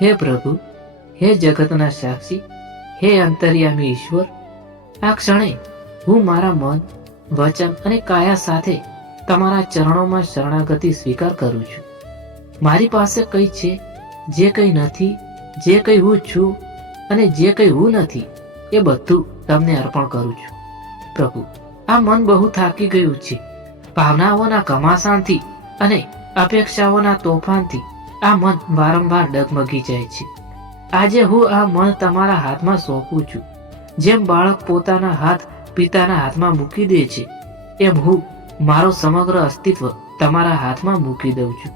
હે પ્રભુ, હે જગતના સાક્ષી, હે અંતર્યામી ઈશ્વર, આ ક્ષણે હું મારા મન, વચન અને કાયા સાથે તમારા ચરણોમાં શરણાગતિ સ્વીકાર કરું છું. મારી પાસે કંઈ છે, જે કંઈ નથી, જે કંઈ હું છું અને જે કંઈ હું નથી, એ બધું તમને અર્પણ કરું છું. પ્રભુ, આ મન બહુ થાકી ગયું છે. ભાવનાઓના ઘમાસાણથી અને અપેક્ષાઓના તોફાનથી આ મન વારંવાર ડગમગી જાય છે. આજે હું આ મન તમારા હાથમાં સોંપું છું. જેમ બાળક પોતાના હાથ પિતાના હાથમાં મૂકી દે છે, એમ હું મારો સમગ્ર અસ્તિત્વ તમારા હાથમાં મૂકી દઉં છું.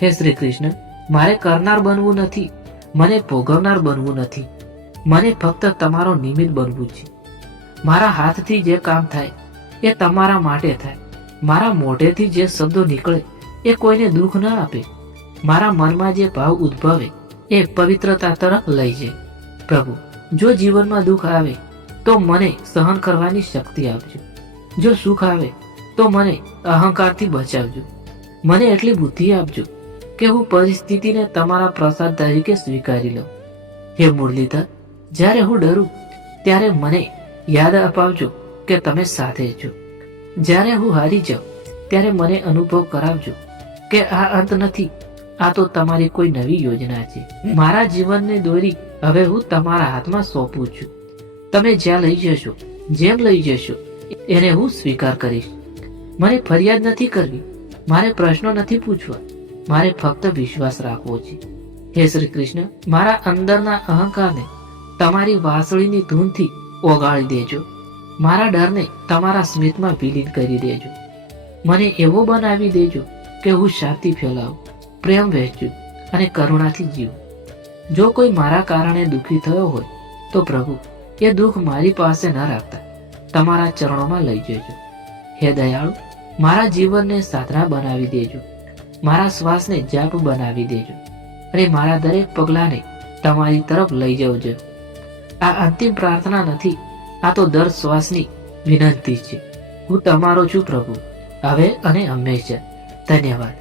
હે શ્રી કૃષ્ણ, મારે કરનાર બનવું નથી, મને ભોગવનાર બનવું નથી, મને ફક્ત તમારો નિમિત્ત બનવું છે. મારા હાથથી જે કામ થાય એ તમારા માટે થાય. મારા મોઢેથી જે શબ્દો નીકળે એ કોઈને દુઃખ ન આપે. મારા મનમાં જે ભાવ ઉદ્ભવે એ પવિત્રતા તરફ લઈ જાય. પ્રભુ, જો જીવનમાં દુઃખ આવે તો મને સહન કરવાની શક્તિ આપજો. જો સુખ આવે તો મને અહંકારથી બચાવજો. મને એટલી બુદ્ધિ આપજો કે હું પરિસ્થિતિને તમારા પ્રસાદ તરીકે સ્વીકારી લઉં. હે મુરલીધર, જ્યારે હું ડરું ત્યારે મને યાદ અપાવજો કે તમે સાથે છો. જ્યારે હું હારી જાઉં ત્યારે મને અનુભવ કરાવજો કે આ અંત નથી, આ તો તમારી કોઈ નવી યોજના છે. મારા જીવનની દોરી હવે હું તમારા હાથમાં સોંપું છું. તમે જ્યાં લઈ જશો, જેમ લઈ જશો, એને હું સ્વીકાર કરીશ. મને ફરિયાદ નથી કરવી, મારે પ્રશ્નો નથી પૂછવા, મારે ફક્ત વિશ્વાસ રાખવો છે. હે શ્રી કૃષ્ણ, મારા અંદરના અહંકારને તમારી વાંસળીની ધૂનથી ઓગાળી દેજો. મારા ડરને તમારા સ્મિતમાં વિલીન કરી દેજો. મને એવો બનાવી દેજો કે હું શાંતિ ફેલાવું, પ્રેમ વહેંચું અને કરુણાથી જીવું. જો કોઈ મારા કારણે દુઃખી થયો હોય તો પ્રભુ, એ દુઃખ મારી પાસે ન રાખતા તમારા ચરણોમાં લઈ જજો. હે દયાળુ, મારા જીવનને સાધના બનાવી દેજો, મારા શ્વાસને જાપ બનાવી દેજો અને મારા દરેક પગલાંને તમારી તરફ લઈ જજો. આ અંતિમ પ્રાર્થના નથી, આ તો દર શ્વાસની વિનંતી છે. હું તમારો છું પ્રભુ, હવે અને હંમેશા. ધન્યવાદ.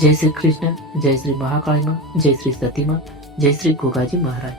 જય શ્રી કૃષ્ણ, જય શ્રી મહાકાળીમાં, જય શ્રી સતીમાં, જય શ્રી ગોગાજી મહારાજ.